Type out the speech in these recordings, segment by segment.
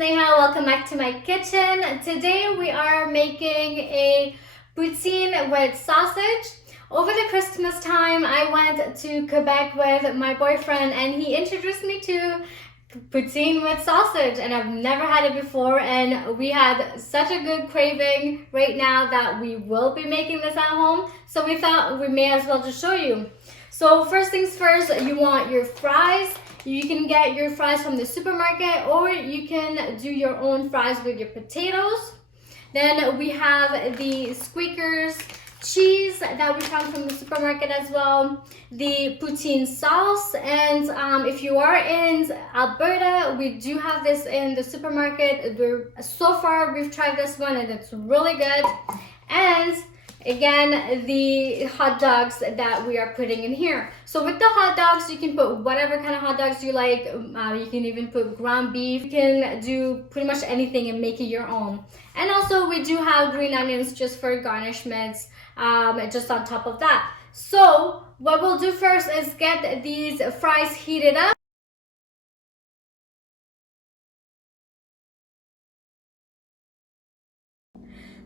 Neha, welcome back to my kitchen. Today we are making a poutine with sausage. Over the Christmas time, I went to Quebec with my boyfriend and he introduced me to poutine with sausage, and I've never had it before, and we had such a good craving right now that we will be making this at home, so we thought we may as well just show you. So first things first, you want your fries. You can get your fries from the supermarket, or you can do your own fries with your potatoes. Then we have the Squeakers cheese that we found from the supermarket as well, the poutine sauce, and if you are in Alberta, we do have this in the supermarket. So far we've tried this one and it's really good. And again, the hot dogs that we are putting in here. So with the hot dogs, you can put whatever kind of hot dogs you like. You can even put ground beef. You can do pretty much anything and make it your own. And also we do have green onions just for garnishments, just on top of that. So what we'll do first is get these fries heated up.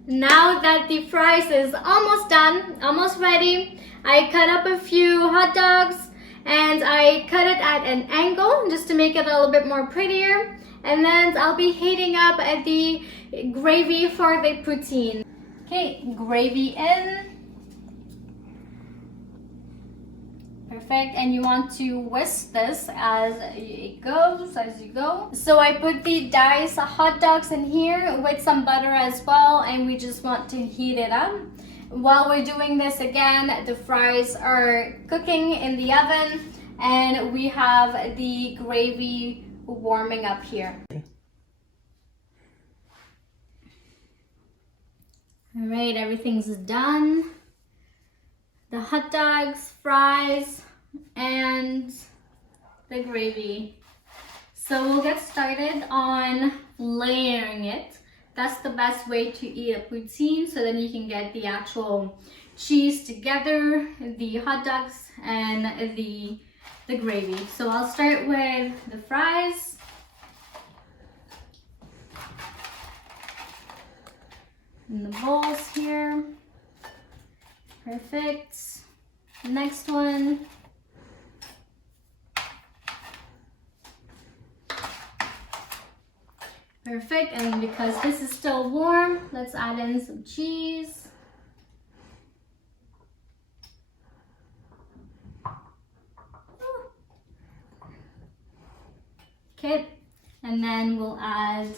Now that the fries is almost done, almost ready, I cut up a few hot dogs and I cut it at an angle just to make it a little bit more prettier. And then I'll be heating up the gravy for the poutine. Okay, gravy in. Perfect, and you want to whisk this as it goes, as you go. So I put the diced hot dogs in here with some butter as well, and we just want to heat it up. While we're doing this, again, the fries are cooking in the oven, and we have the gravy warming up here. All right, everything's done. The hot dogs, fries, and the gravy. So we'll get started on layering it. That's the best way to eat a poutine, so then you can get the actual cheese together, the hot dogs, and the gravy. So I'll start with the fries. In the bowls here. Perfect. Next one. Perfect, and because this is still warm, let's add in some cheese. Okay, and then we'll add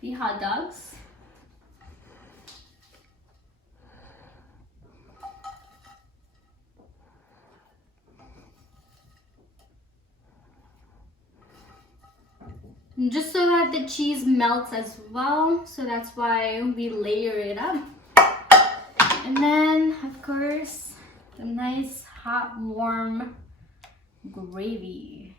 the hot dogs. And just so that the cheese melts as well, so that's why we layer it up. And then, of course, the nice hot warm gravy.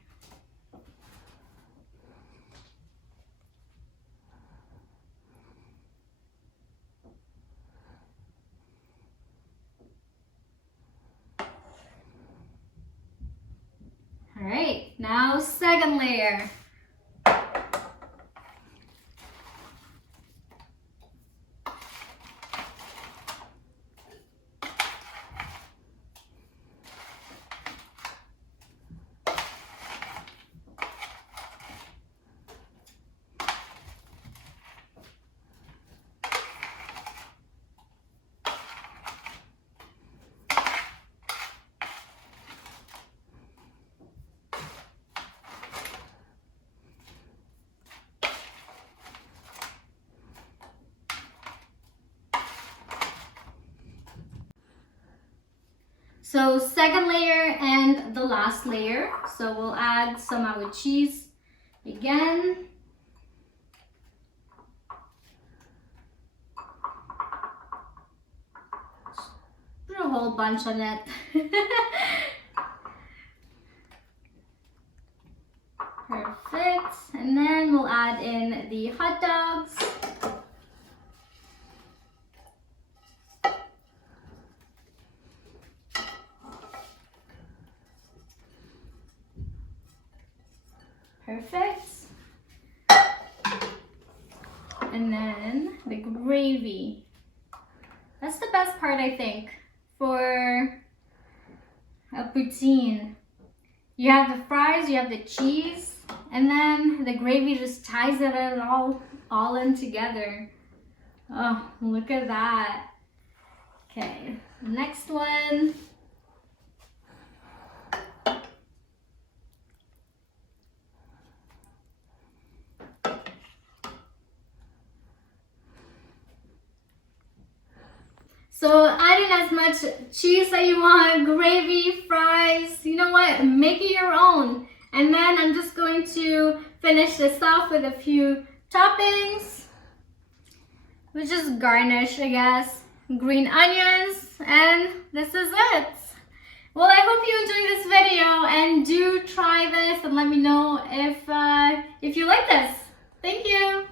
All right, now second layer. So second layer and the last layer. So we'll add some our cheese again. Put a whole bunch on it. Perfect. And then we'll add in the hot dogs. Perfect. And then the gravy. That's the best part, I think, for a poutine. You have the fries, you have the cheese, and then the gravy just ties it all in together. Oh, look at that. Okay, next one. So add in as much cheese that you want, gravy, fries, you know what, make it your own. And then I'm just going to finish this off with a few toppings. We'll just garnish, I guess, green onions, and this is it. Well, I hope you enjoyed this video, and do try this and let me know if you like this. Thank you.